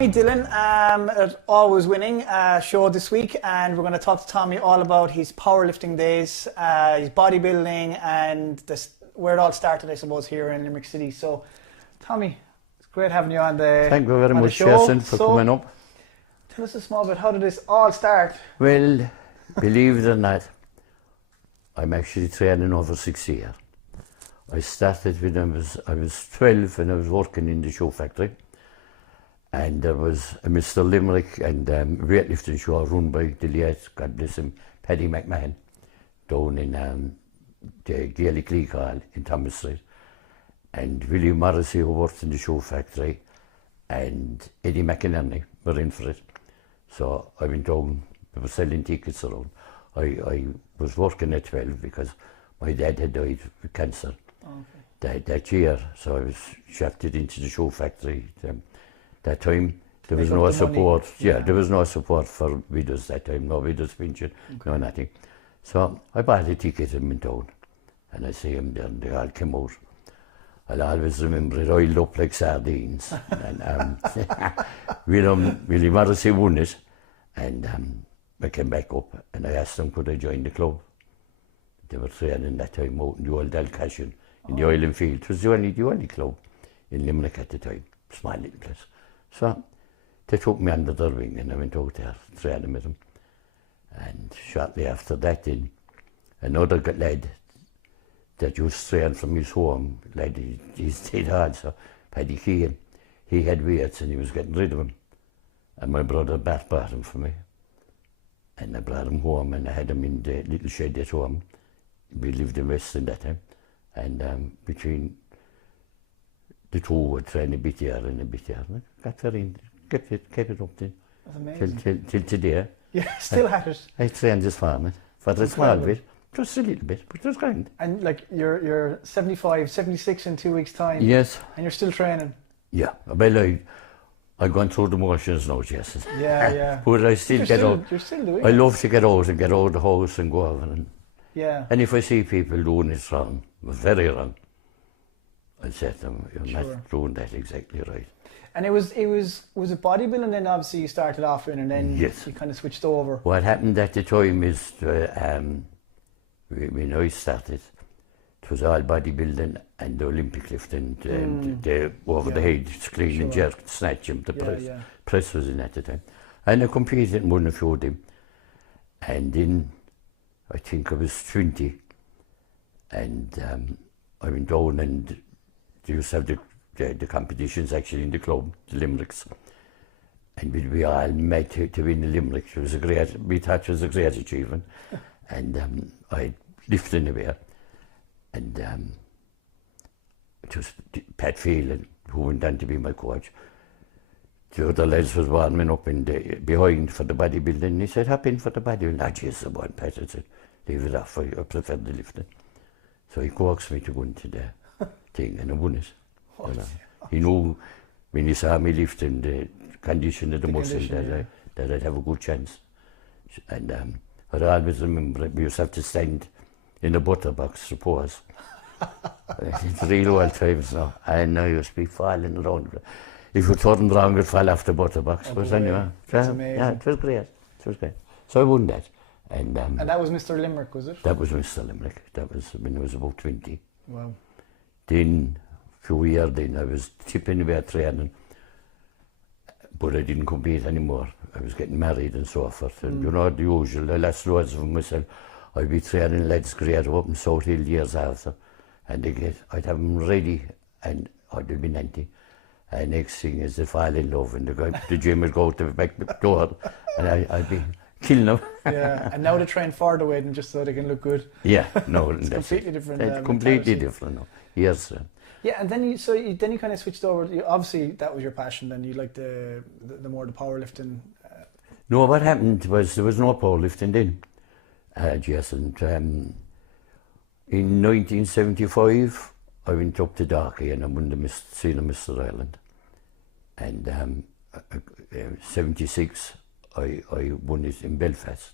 Hey Dylan, at Always Winning show this week, and we're going to talk to Tommy all about his powerlifting days, his bodybuilding, and where it all started, I suppose, here in Limerick City. So, Tommy, it's great having you on the Thank you very much, show. Jason, for coming up. Tell us a small bit, how did this all start? Well, believe it or not, I'm actually training over 6 years. I started when I was 12 and I was working in the shoe factory. And there was a Mr. Limerick and weightlifting show run by the late, God bless him, Paddy McMahon, down in the Gaelic League Hall in Thomas Street. And William Morrissey, who worked in the shoe factory, and Eddie McInerney were in for it. So I went down, they were selling tickets around. I was working at 12 because my dad had died with cancer that year, so I was shafted into the shoe factory. That time there was no support. Yeah, there was no support for widows that time. No widows pension, no nothing. So I bought a ticket and went down, and I see them there, and they all came out. I'll always remember it oiled up like sardines. And Willie Morrissey won it, and I came back up, and I asked them could I join the club. They were training that time out in the old Dalcashion in the oil and field. It was the only club in Limerick at the time, small little place. So they took me under their wing and I went out there training with them. And shortly after that, then another lad that used to train from his home, lad he's dead hard, so Paddy Keane, he had weights and he was getting rid of them. And my brother Bart bought him for me. And I brought him home and I had him in the little shed at home. We lived in Weston that time. And between the two would train a bit here and a bit here. Got very, kept it up then. That's amazing. Till today. Yeah, still at it. I trained this farming for a small bit, just a little bit, but it was grand. And like you're 75, 76 in 2 weeks' time. Yes. And you're still training. Yeah, well I've gone through the motions now, Jason. Yeah, yeah. But I still get out. You're still doing I it. love to get out and get out of the house and go over and. Yeah. And if I see people doing it wrong, very wrong, I say to them, you're not doing that exactly right. And was it bodybuilding then obviously you started off in and then you kind of switched over? What happened at the time is when I started, it was all bodybuilding and the Olympic lifting, the over the head, clean and jerk, snatch and the press was in at the time. And I competed and won a few of them. And then I think I was 20 and I went down and they used to have the competitions actually in the club, the Limericks. And we all met to win the Limerick. It was we thought it was a great achievement. And I lifted away. And it was Pat Phelan who went on to be my coach. The other lads was warming up behind for the bodybuilding. And he said, hop in for the bodybuilding. Ah, jeez, the one Pat. I said, leave it off, I prefer the lifting. So he coaxed me to go into the thing and I won it. You know. He knew when he saw me lifting the condition of the muscle that I'd have a good chance. And I always remember we used to have to stand in the butter box to pause. It's real old times now. And I used to be falling around. If you turned wrong, you'd fall off the butter box. But anyway, that's amazing. Yeah, it was great. It was great. So I won that. And that was Mr. Limerick, was it? That was Mr. Limerick. That was when I was about 20. Wow. Then, a few years then, I was tipping away training, but I didn't compete anymore. I was getting married and so forth. And you know, the usual, I lost loads of myself. I'd be training lads great up in South Hill years after. And I'd have them ready and I'd be 90. And next thing is they fall in love and the gym would go out the back door and I'd be killing them. Yeah, and now they train further away than just so they can look good. Yeah, no, it's completely different. It's completely different now. Yes. Yeah, and then you kind of switched over. Obviously, that was your passion. Then you liked the more the powerlifting. No, what happened was there was no powerlifting then. Jason, in 1975, I went up to Darky and I won the Senior Mr. Ireland. And 76, I won it in Belfast.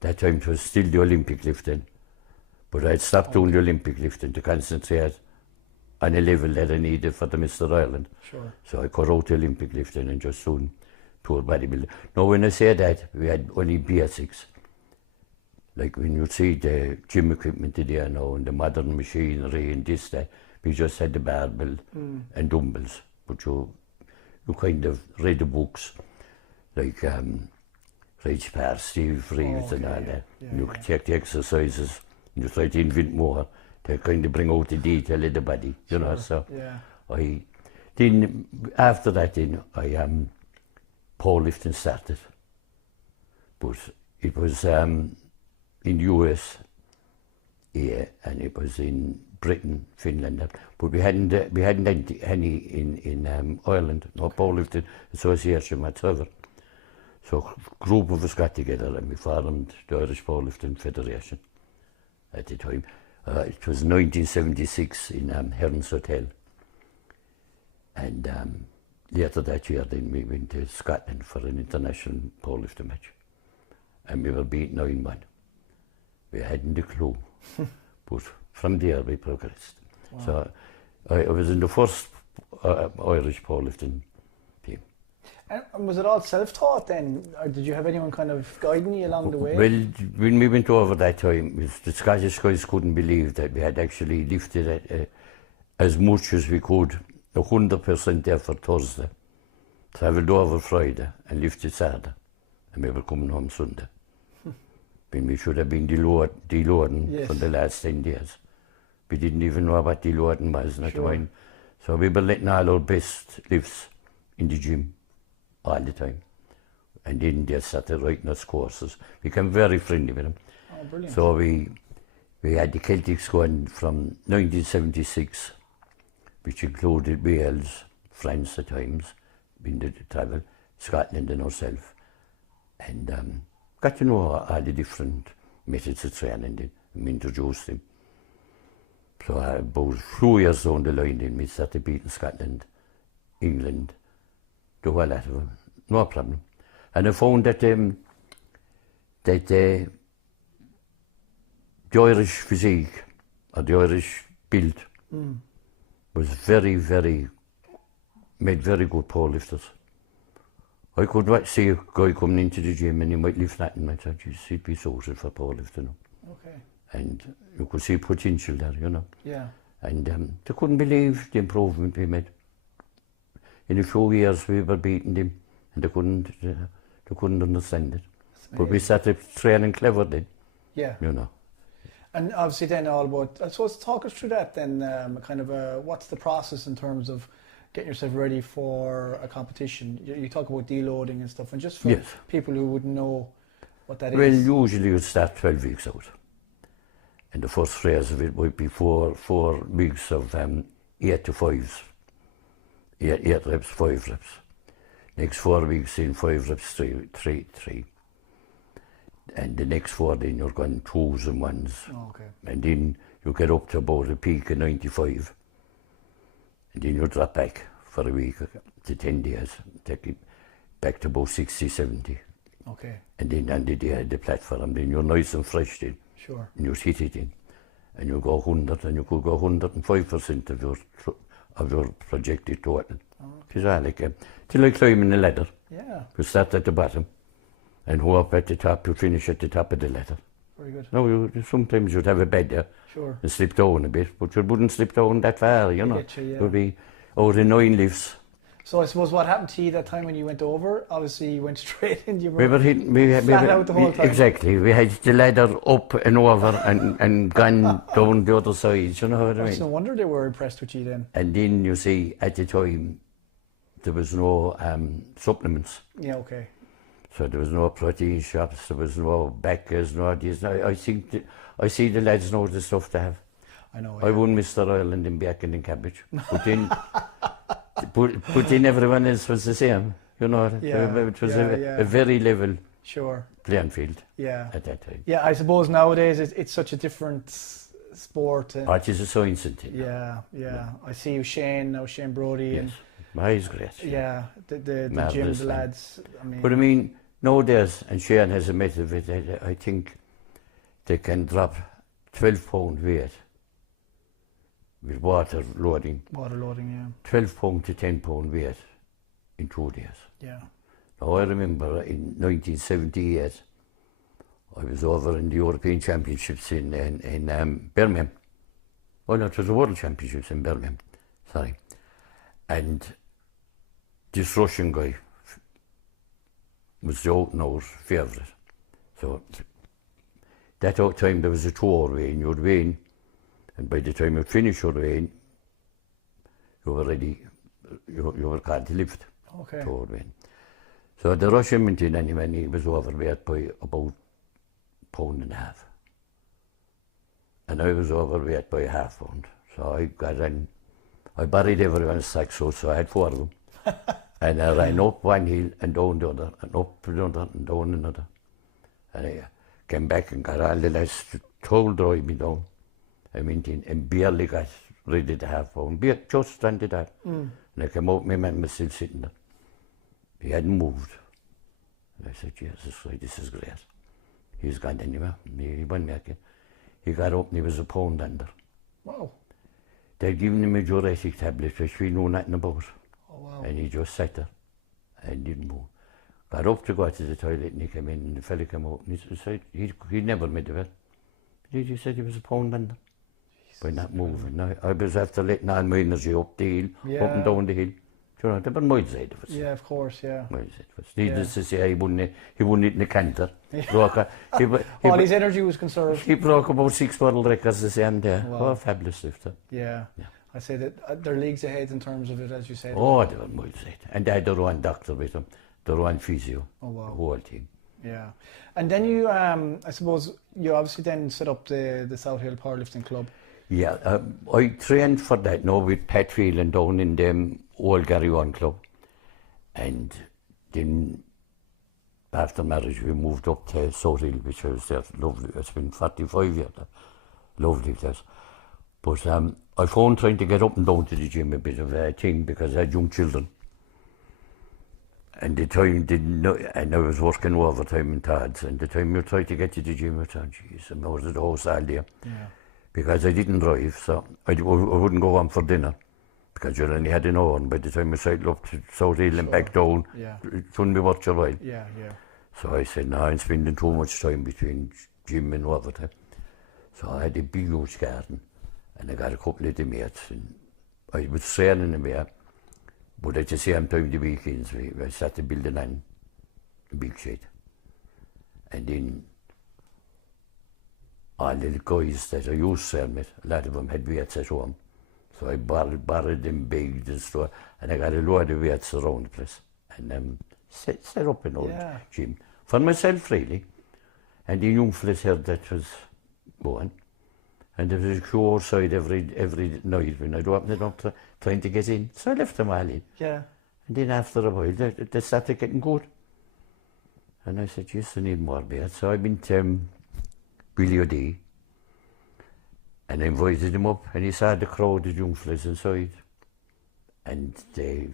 That time it was still the Olympic lifting, but I'd stopped doing the Olympic lifting to concentrate on a level that I needed for the Mr. Ireland. Sure. So I cut out the Olympic lifting and just soon toured bodybuilding. Now when I say that, we had only basics. Like when you see the gym equipment today now and the modern machinery and this, that, we just had the barbell and dumbbells. But you kind of read the books, like Rich Parr, Steve Reeves and all that. Yeah, And you could take the exercises and you try to invent more to kind of bring out the detail of the body, you know. So I then after that then powerlifting started. But it was in US, yeah, and it was in Britain, Finland, but we hadn't any in Ireland, no powerlifting association whatsoever. So a group of us got together and we formed the Irish Powerlifting Federation at the time. It was 1976 in Heron's Hotel. And later that year then we went to Scotland for an international powerlifting match. And we were beat 9-1. We hadn't a clue. But from there we progressed. Wow. So I was in the first Irish powerlifting team. And was it all self-taught then, or did you have anyone kind of guiding you along the way? Well, when we went over that time, the Scottish guys couldn't believe that we had actually lifted as much as we could, 100% effort Thursday, travelled over Friday and lifted Saturday, and we were coming home Sunday. When we should have been deloading for the last 10 days. We didn't even know what deloading was at the time. So we were letting all our best lifts in the gym all the time. And then they started writing us courses. We became very friendly with them. Oh, brilliant. So we had the Celtics going from 1976, which included Wales, France at times, been to travel, Scotland and ourselves. And got to know all the different methods of training and introduced them. So about a few years down the line then we started beating Scotland, England, the whole lot of them, no problem. And I found that the Irish physique, or the Irish build, was made very good powerlifters. I could see a guy coming into the gym and he might lift nothing. I thought, geez, he'd be sorted for powerlifting. Okay. And you could see potential there, you know. Yeah. And they couldn't believe the improvement we made. In a few years we were beating them and they couldn't understand it. But we started training clever then. Yeah. You know. And obviously then all about, I suppose, talk us through that then, kind of what's the process in terms of getting yourself ready for a competition? You talk about deloading and stuff, and just for people who wouldn't know what that is. Well, usually you'd start 12 weeks out. And the first phase of it would be four weeks of 8 to 5s. 8 reps, 5 reps. Next 4 weeks in 5 reps, 3. And the next 4 then you're going 2s and 1s. Oh, okay. And then you get up to about a peak of 95. And then you drop back for a week to 10 days, take it back to about 60, 70. Okay. And then on the platform, then you're nice and fresh then. Sure. And you hit it in. And you go 100 and you could go 105% of your projected total. It's all like till like climbing a ladder. Yeah. You start at the bottom and go up at the top, you finish at the top of the ladder. Very good. No, sometimes you'd have a bed there. Sure. And slip down a bit, but you wouldn't slip down that far, you know. It would be over 9 lifts. So I suppose what happened to you that time when you went over, obviously you went straight in, you were flat out the whole time. Exactly, we had the ladder up and over and gone down the other side, you know what I mean? It's no wonder they were impressed with you then. And then you see, at the time, there was no supplements. Yeah, okay. So there was no protein shops, there was no backers, no this. I see the lads know the stuff to have. I know. I won Mr. Ireland in bacon and cabbage. But then everyone else was the same. You know, it was a very level playing field at that time. Yeah, I suppose nowadays it's such a different sport. It is a science and thing. Yeah. I see Shane Brody. Yes, he's great. Yeah, the gym, the lads. But I mean, nowadays, and Shane has a method of it, I think they can drop 12 pound weight with water loading. Water loading, yeah. 12 pound to 10 pound weight in 2 days. Yeah. Now I remember in 1978, I was over in the European Championships in Birmingham. Well, no, it was the World Championships in Birmingham, sorry. And this Russian guy was the out-and-out favourite. So that time there was a 2 hour weigh-in, you'd weigh in, and by the time you finish your weigh-in, you were ready, you were called to lift. Okay. 2 hour weigh-in. So the Russian went in anyway, and he was overweight by about £1.5 pounds. And I was overweight by ½ pound. So I got in, I buried everyone's sacks out, so I had 4 of them. And I ran up one hill and down the other, and up another and down another. And I came back and got all the lads to drive me down. I went in and barely got rid of the ½ pound, just under that. And I came out, my man was still sitting there. He hadn't moved. And I said, Jesus Christ, this is great. He's gone anyway. He went back in. He got up and he was £1 under. Wow. They'd given him a diuretic tablet, which we know nothing about. Oh, wow. And he just sat there and didn't move. Got up to go to the toilet and he came in and the fella came out and he said he'd never made of it. He said he was £1 under by not moving. I was after letting all my energy up the hill, up and down the hill. You know, they were miles ahead of us. Yeah, of course, yeah. Miles ahead of us. Needless to say, he wouldn't eat in a canter. All his energy was conserved. He broke about 6 world records the same day. Wow. Oh, fabulous lifter. Yeah. I say that they're leagues ahead in terms of it, as you said. Oh, they were miles ahead. And they had their own doctor with them, their own physio, Oh, wow. the whole team. Yeah. And then you, I suppose, you obviously then set up the South Hill Powerlifting Club. Yeah, I trained for that now with Pat Phelan down in the old Gary One Club. And then after marriage we moved up to South Hill, which was there, lovely. It's been 45 years, lovely place. But I found trying to get up and down to the gym a bit of a thing because I had young children. And the time didn't know, and I was working overtime in Todd's, and the time you try to get to the gym, I thought, geez, I'm out of the house all day. Yeah. Because I didn't drive, so I wouldn't go on for dinner because you only had an hour, and by the time I cycled up to South Hill and back down, it wouldn't be worth your while. Yeah, yeah. So I said, no, I'm spending too much time between gym and overtime. So I had a big, huge garden, and I got a couple of the mates, and I was training them there, but at the same time, the weekends, I started building on a big shed. And then all the guys that I used to train with, a lot of them had weights at home. So I borrowed them big and stuff, and I got a load of weights around the place. And set up an old gym. For myself, really. And the young fellas heard that was going. And there was a queue outside every night when I'd open it up trying to get in. So I left them all in. Yeah. And then after a while, they started getting good. And I said, yes, I need more weights. So I went to Billy O'D, and I invited him up, and he saw the crowd of young fellas inside. And they,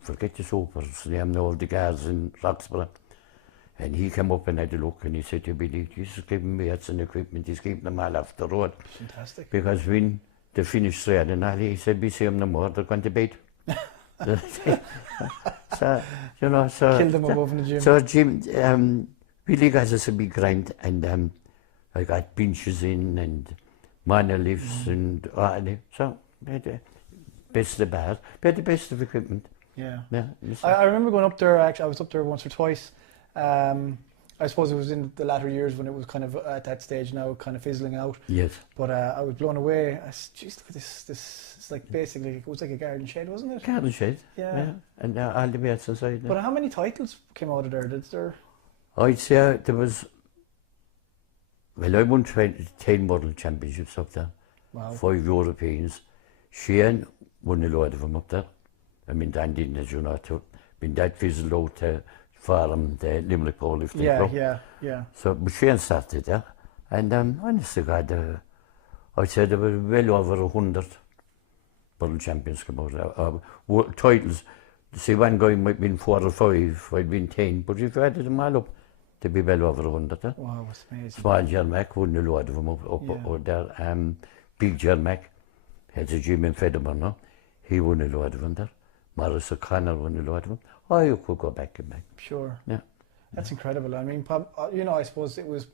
forget the supers, they have all the guards in Roxborough. And he came up and had a look, and he said to Billy, he's giving me weights and equipment, he's keeping them all off the road. Fantastic. Because when they finished training, he said, we see them no more, they're going to bed. So, you know, so... Killed them above in the gym. So Jim, Billy got us a big grind, and I got pinches in, and manual lifts, and so we had the best of the bars, we had the best of equipment. Yeah. Yeah. I remember going up there, actually, I was up there once or twice. I suppose it was in the latter years when it was kind of at that stage now, kind of fizzling out. Yes. But I was blown away. I said, geez, look at this, it's like basically, it was like a garden shed, wasn't it? Garden shed. Yeah. And all the weights inside. But how many titles came out of there? Did there? I'd say there was, well, I won 10 World Championships up there. Wow. 5 Europeans. Shane won a lot of them up there. I mean, Dan didn't, as you know, that fizzled out for the Limerick Powerlifting Club. Yeah. So, but Shane started there. And honestly, God, I'd say there were well over 100 World Champions come out. Titles, see, one guy might win 4 or 5, I'd win 10, but if you added them all up, they'd be well over 100. Wow, that's amazing. Small Jermac won a lot of them up there. Big Jermac, Had a gym in Fedderburn, he won a lot of them there. Morris O'Connor won a lot of them. Oh, you could go back and back. Sure. Yeah. That's incredible. I mean, I suppose it was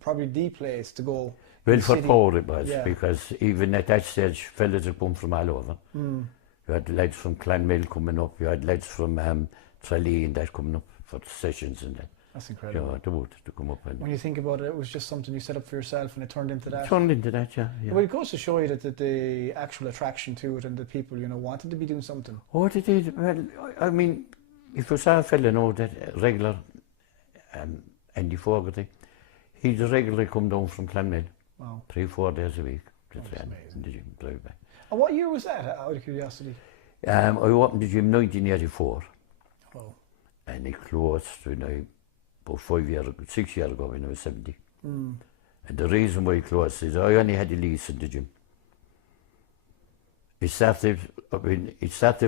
probably the place to go. Well, for power it was, Yeah. because even at that stage, fellas had come from all over. You had lads from Clonmel coming up, you had lads from Tralee and that coming up for sessions and that. That's incredible. Yeah, they would to come up and When you think about it, it was just something you set up for yourself and it turned into that. turned into that, yeah. Well, it goes to show you that the actual attraction to it and the people, wanted to be doing something. Oh, they did. Well, I mean, if you saw a fella now that regular Andy Fogarty, he'd regularly come down from Clonmel. Wow. 3-4 days a week to That's train amazing. in the gym, drive back. And what year was that, out of curiosity? I opened the gym 1984, Oh. and it closed about 6 years ago when I was 70. And the reason why it closed is I only had a lease in the gym. It started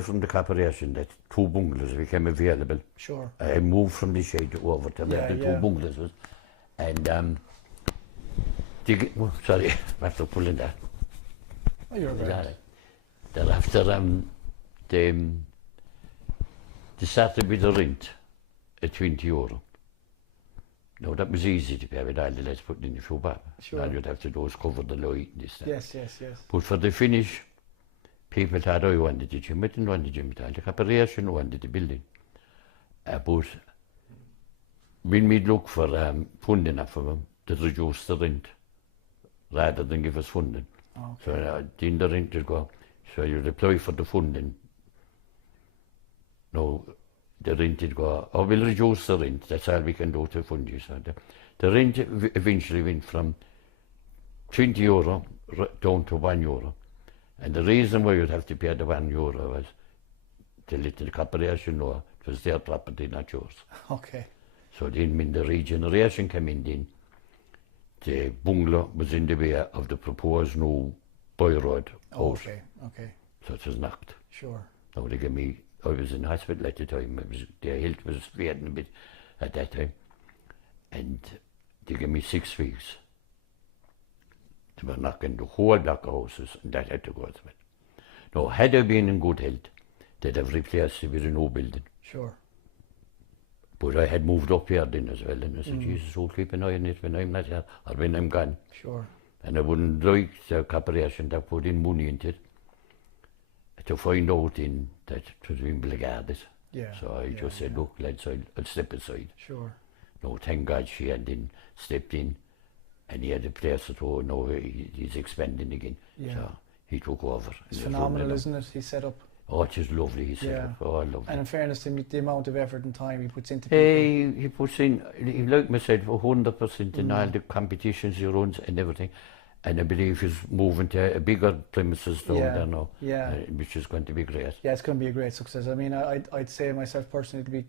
from the corporation that 2 bungalows became available. Sure. I moved from the shed over to where the 2 bungalows was, and sorry, after pulling that. Oh, you're right. Thereafter, they started with the rent at €20. Now that was easy to pay with all the lads putting in the shop up. Sure. All you'd have to do is cover the light and this. Yes. But for the finish, people thought I wanted the gym. I didn't want the gym at all. The corporation wanted the building. But when we'd look for funding for them, to reduce the rent rather than give us funding. Okay. So then the rent would go. So you'd apply for the funding. No, the rent would go, we'll reduce the rent. That's all we can do to fund you. So the rent eventually went from €20 down to €1. And the reason why you'd have to pay the €1 was to let the corporation know it was their property, not yours. Okay. So then when the regeneration came in, then the bungalow was in the way of the proposed new Boy Road house. Okay. So it was knocked. Sure. Now they gave me, I was in hospital at the time, their health was fading a bit at that time. And they gave me 6 weeks. They were knocking the whole block of houses, and that had to go as well. Now, had I been in good health, they'd have replaced it with a new building. Sure. But I had moved up here then as well, and I said, Jesus, we'll keep an eye on it when I'm not here, or when I'm gone. Sure. And I wouldn't like the corporation that put in money into it to find out in that it was being blackguarded. Yeah. So I just said, look, lads, I'll step aside. Sure. No, thank God she had then stepped in, and he had a place at home. Now he's expanding again. Yeah. So he took over. It's phenomenal, isn't it? He set up. Oh, it's just lovely, he set up. Oh, lovely. And in fairness to him, the amount of effort and time he puts into people. He puts in, like myself, 100% in all the competitions he runs and everything. And I believe he's moving to a bigger premises down there now, which is going to be great. Yeah, it's going to be a great success. I mean, I'd say myself personally, it'll be